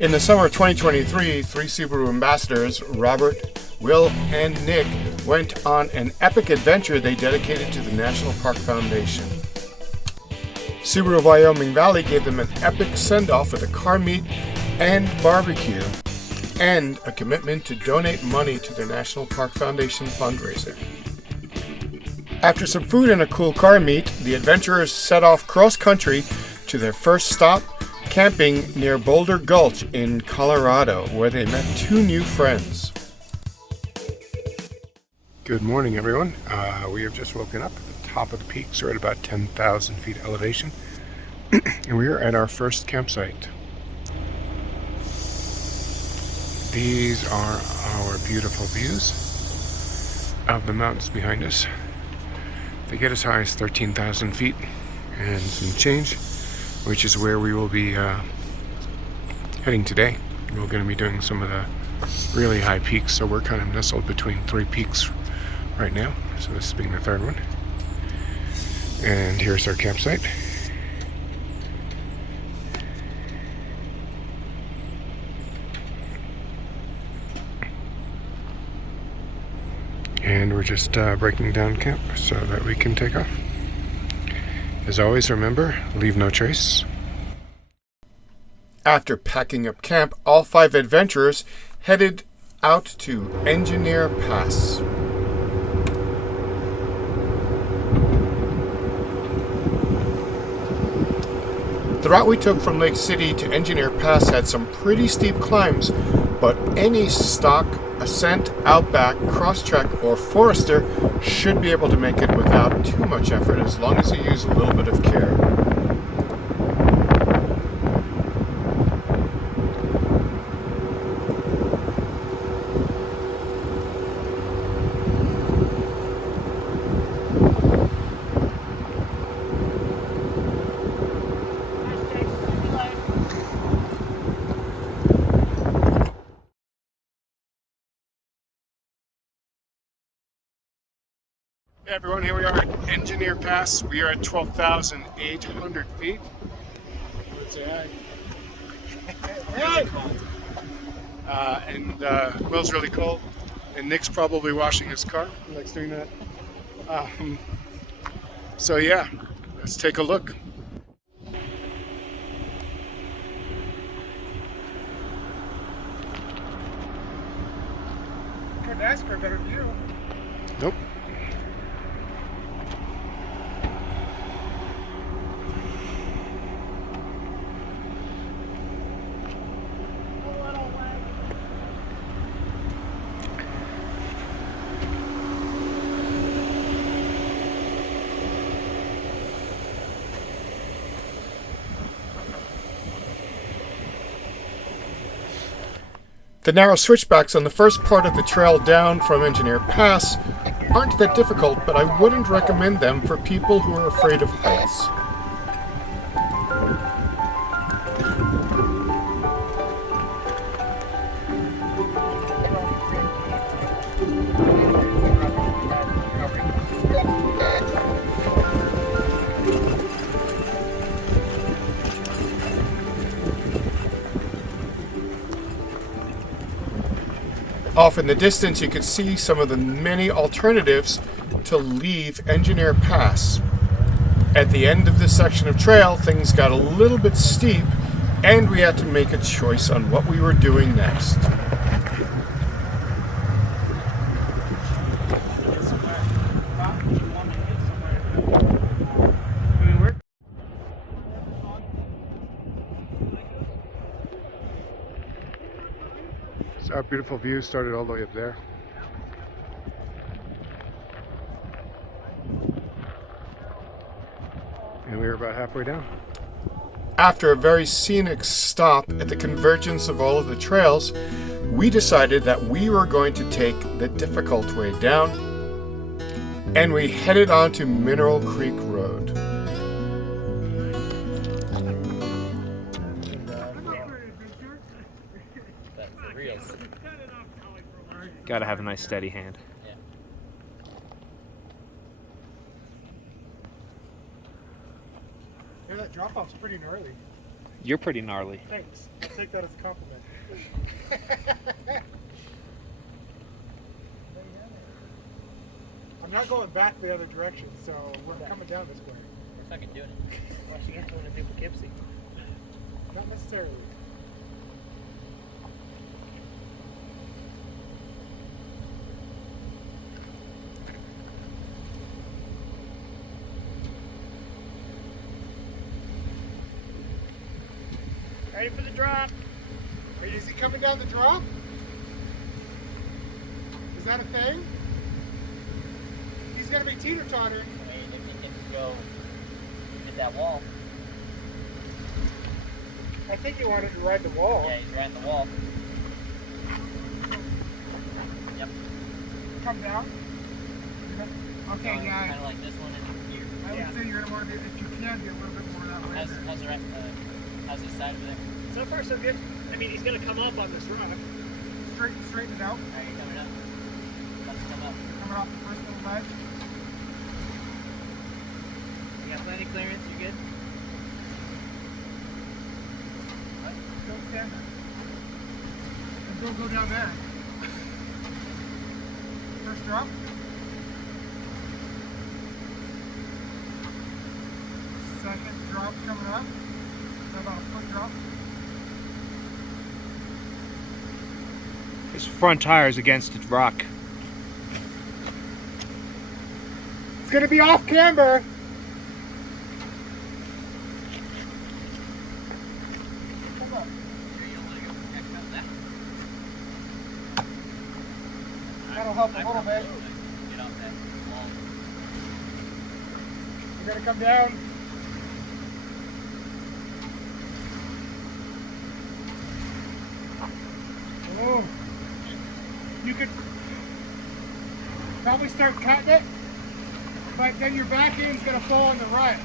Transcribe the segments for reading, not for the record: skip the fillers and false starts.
In the summer of 2023, three Subaru Ambassadors, Robert, Will, and Nick, went on an epic adventure they dedicated to the National Park Foundation. Subaru Wyoming Valley gave them an epic send-off with a car meet and barbecue, and a commitment to donate money to the National Park Foundation fundraiser. After some food and a cool car meet, the adventurers set off cross-country to their first stop, camping near Boulder Gulch in Colorado, where they met two new friends. Good morning, everyone. We have just woken up at the top of the peaks. We're at about 10,000 feet elevation, and we are at our first campsite. These are our beautiful views of the mountains behind us. They get as high as 13,000 feet and some change, which is where we will be heading today. We're going to be doing some of the really high peaks, so we're kind of nestled between three peaks right now. So this being the third one. And here's our campsite. And we're just breaking down camp so that we can take off. As always, remember, leave no trace. After packing up camp, all five adventurers headed out to Engineer Pass. The route we took from Lake City to Engineer Pass had some pretty steep climbs, but any stock Ascent, Outback, Crosstrek, or Forester should be able to make it without too much effort as long as you use a little bit of care. Hey everyone, here we are at Engineer Pass. We are at 12,800 feet. Let's say hi. Hey! And Will's really cold, and Nick's probably washing his car. He likes doing that. So yeah, let's take a look. Couldn't ask for a better view. Nope. The narrow switchbacks on the first part of the trail down from Engineer Pass aren't that difficult, but I wouldn't recommend them for people who are afraid of heights. Off in the distance, you could see some of the many alternatives to leave Engineer Pass. At the end of this section of trail, things got a little bit steep, and we had to make a choice on what we were doing next. Our beautiful view started all the way up there. And we were about halfway down. After a very scenic stop at the convergence of all of the trails, we decided that we were going to take the difficult way down, and we headed on to Mineral Creek Road. Gotta have a nice steady hand. Yeah, that drop off's pretty gnarly. You're pretty gnarly. Thanks. I'll take that as a compliment. I'm not going back the other direction, so we're coming down this way. We're fucking doing it. Watch you get going to do Poughkeepsie. Not necessarily. Ready for the drop. Wait, is he coming down the drop? Is that a thing? He's gonna be teeter-tottering. I mean, if he can go hit that wall. I think he wanted to ride the wall. Yeah, he's riding the wall. Yep. Come down. Okay, Kind yeah. of like this one and here. I would say you're gonna want to be, if you can, be a little bit more that way. How's this side over there? So far, so good. I mean, he's going to come up on this rock. Straighten it out. Alright, you're coming up. About to come up. Coming off the first little ledge. You got plenty of clearance, you good? Don't stand there. And don't go down there. First drop. Second drop coming up. About a foot drop. His front tire's against the rock. It's gonna be off camber. Hold up. That'll help a little bit. Get off that wall. We're gonna come down. Oh. You could probably start cutting it, but then your back end's gonna fall in the rut.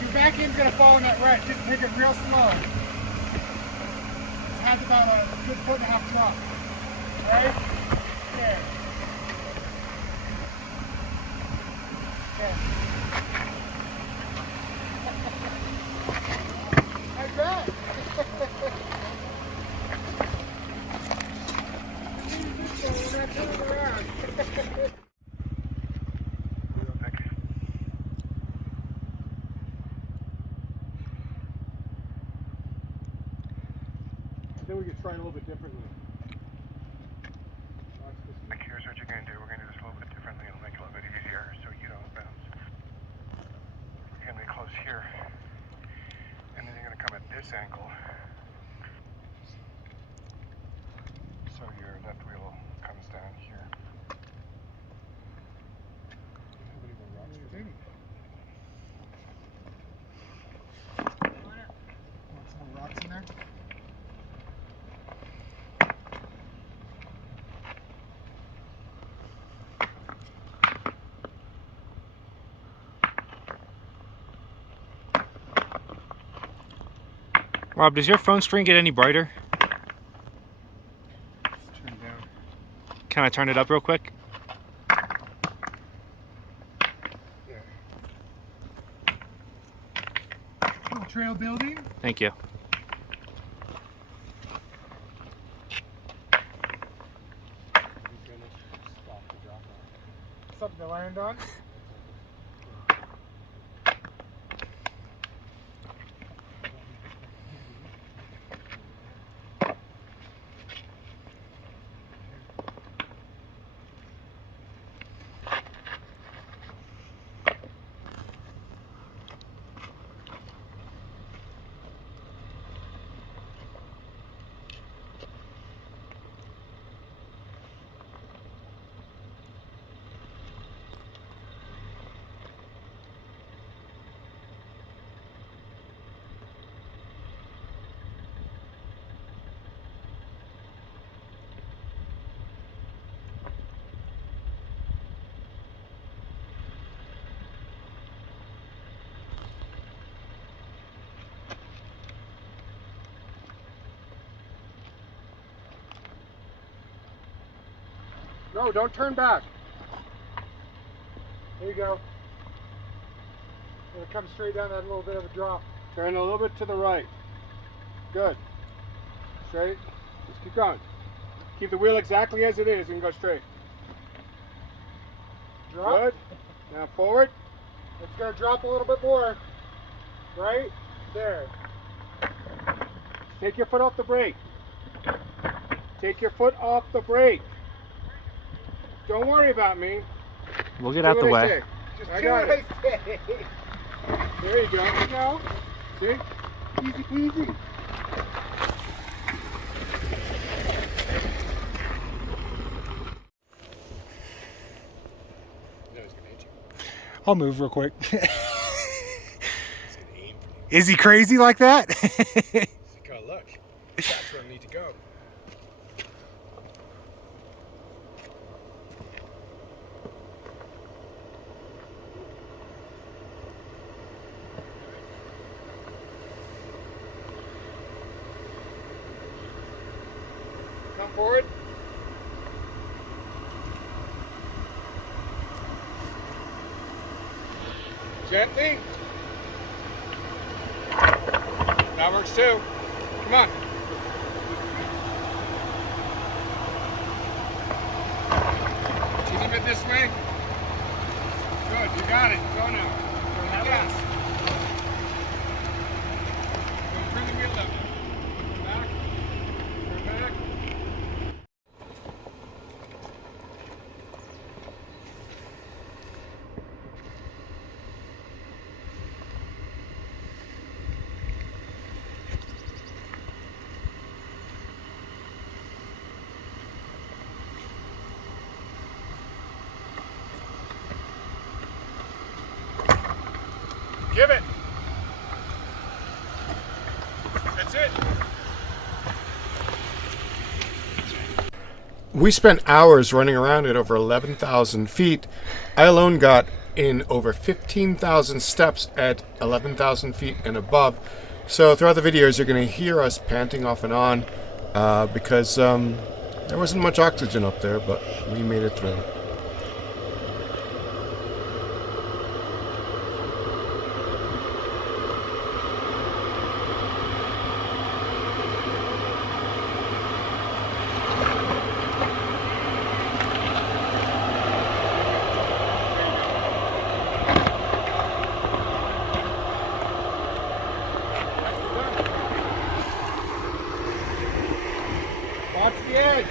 Your back end's gonna fall in that rut. Just take it real slow. This has about a good 1.5 drop. Alright? There. Okay. I bet. We're not turning around. Then we could try it a little bit differently. Like, here's what you're going to do. We're going to do this a little bit differently. It'll make it a little bit easier so you don't bounce. You're going to be close here. And then you're going to come at this angle. So your left wheel comes down here. Want some more rocks in there? Rob, does your phone screen get any brighter? Turn it down. Can I turn it up real quick? Little trail building. Thank you. Something to land on. No, don't turn back. There you go. And it comes straight down that little bit of a drop. Turn a little bit to the right. Good. Straight. Just keep going. Keep the wheel exactly as it is and go straight. Drop. Good. Now forward. It's going to drop a little bit more. Right there. Take your foot off the brake. Take your foot off the brake. Don't worry about me. We'll get Do out the what I way. say. Just I do got what it. I say. There you go. No. See? Easy peasy. I'll move real quick. Is he crazy like that? Go look. That's where I need to go. Come forward. Gently. That works too. Come on. Teeny bit this way. Good, you got it. Go now. Yes. Bring the wheel up. Turn back. Turn back. Give it. That's it. We spent hours running around at over 11,000 feet. I alone got in over 15,000 steps at 11,000 feet and above. So throughout the videos, you're going to hear us panting off and on because there wasn't much oxygen up there, but we made it through. Watch the edge.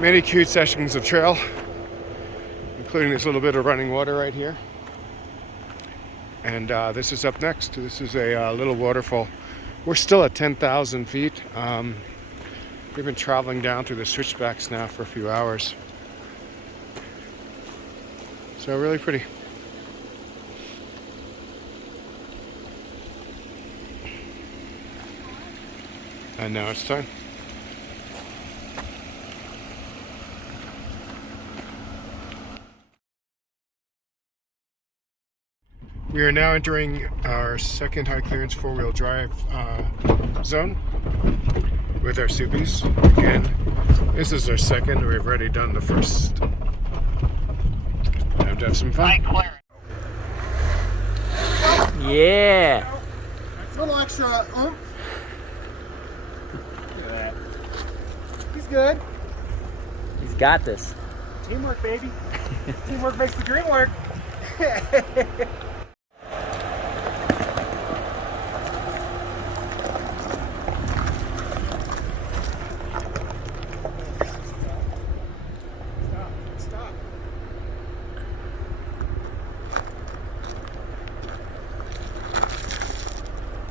Many cute sections of trail, including this little bit of running water right here. And this is up next. This is a little waterfall. We're still at 10,000 feet. We've been traveling down through the switchbacks now for a few hours. So really pretty. And now it's time. We are now entering our second high clearance four-wheel drive zone with our Subies. Again, this is our second. We've already done the first. Time to have some fun. Yeah. A little extra oomph. He's good. He's got this. Teamwork, baby. Teamwork makes the dream work. Stop.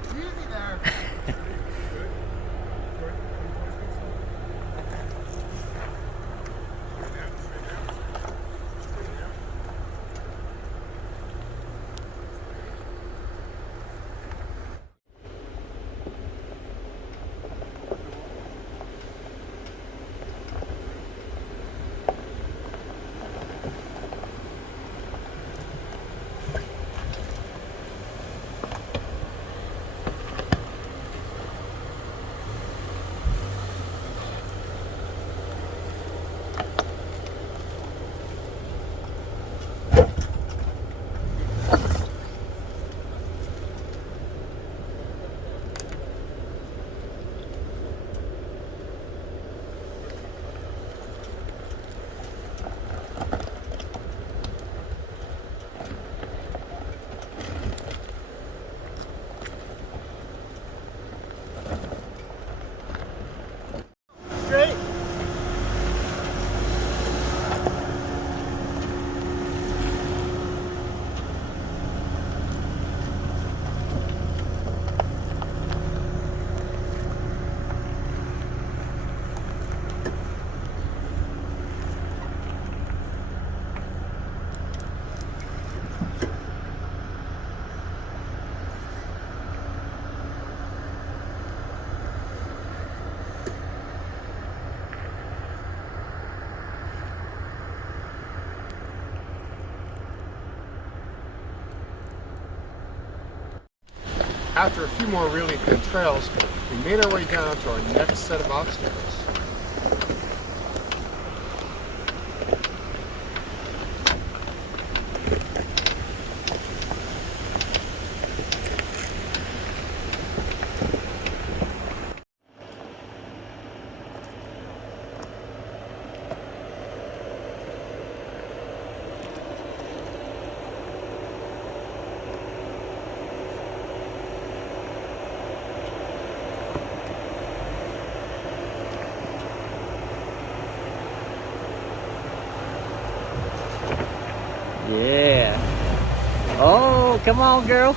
Easy there. After a few more really thin trails, we made our way down to our next set of obstacles. Yeah. Oh, come on, girl.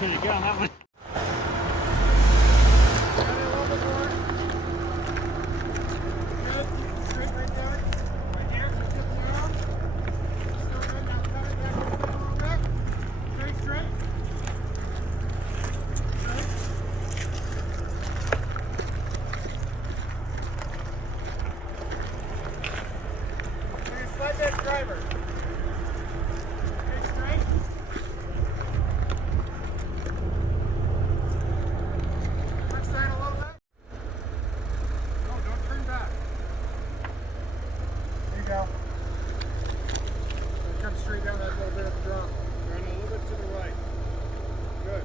There you go on that one. Straight down that little bit of the drop. Turn a little bit to the right. Good.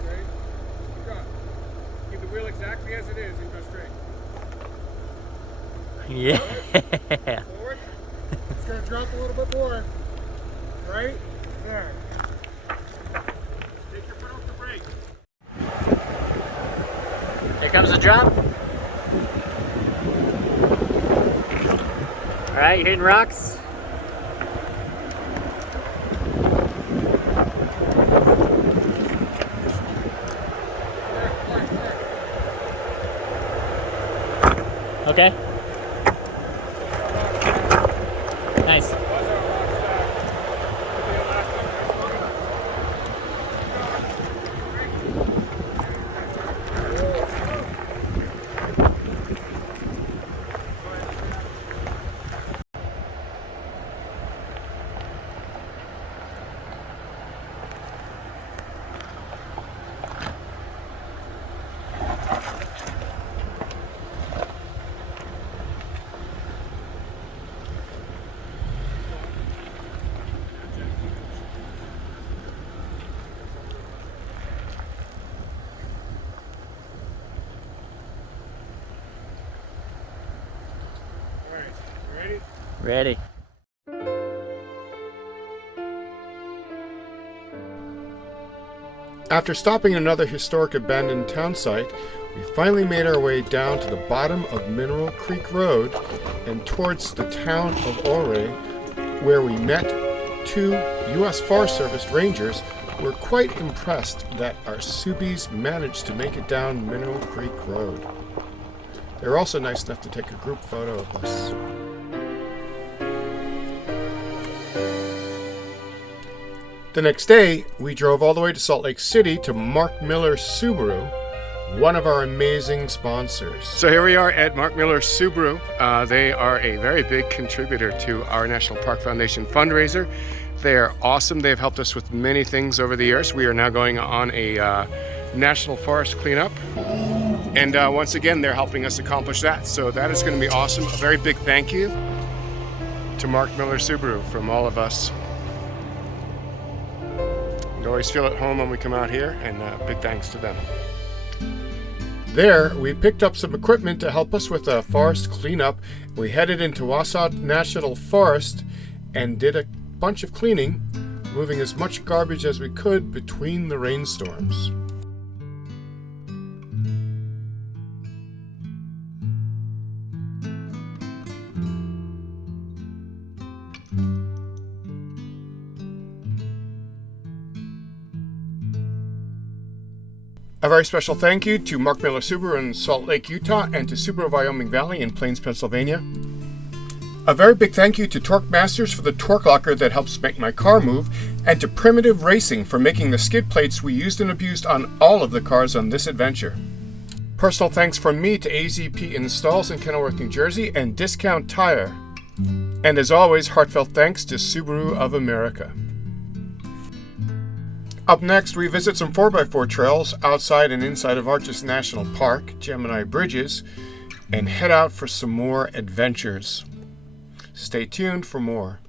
Straight. Good. Keep the wheel exactly as it is and go straight. Yeah. Forward. It's going to drop a little bit more. Right? There. Take your foot off the brake. Here comes the drop. All right, you're hitting rocks. Okay. Nice. Ready. After stopping at another historic abandoned town site, we finally made our way down to the bottom of Mineral Creek Road and towards the town of Ouray, where we met two U.S. Forest Service rangers who were quite impressed that our Subies managed to make it down Mineral Creek Road. They were also nice enough to take a group photo of us. The next day, we drove all the way to Salt Lake City to Mark Miller's Subaru, one of our amazing sponsors. So here we are at Mark Miller Subaru. They are a very big contributor to our National Park Foundation fundraiser. They are awesome. They've helped us with many things over the years. We are now going on a national forest cleanup. And once again, they're helping us accomplish that. So that is going to be awesome. A very big thank you to Mark Miller Subaru from all of us. We always feel at home when we come out here, and big thanks to them. There, we picked up some equipment to help us with a forest cleanup. We headed into Wasatch National Forest and did a bunch of cleaning, moving as much garbage as we could between the rainstorms. A very special thank you to Mark Miller Subaru in Salt Lake, Utah, and to Subaru Wyoming Valley in Plains, Pennsylvania. A very big thank you to Torque Masters for the torque locker that helps make my car move, and to Primitive Racing for making the skid plates we used and abused on all of the cars on this adventure. Personal thanks from me to AZP Installs in Kenilworth, New Jersey, and Discount Tire. And as always, heartfelt thanks to Subaru of America. Up next, we visit some 4x4 trails outside and inside of Arches National Park, Gemini Bridges, and head out for some more adventures. Stay tuned for more.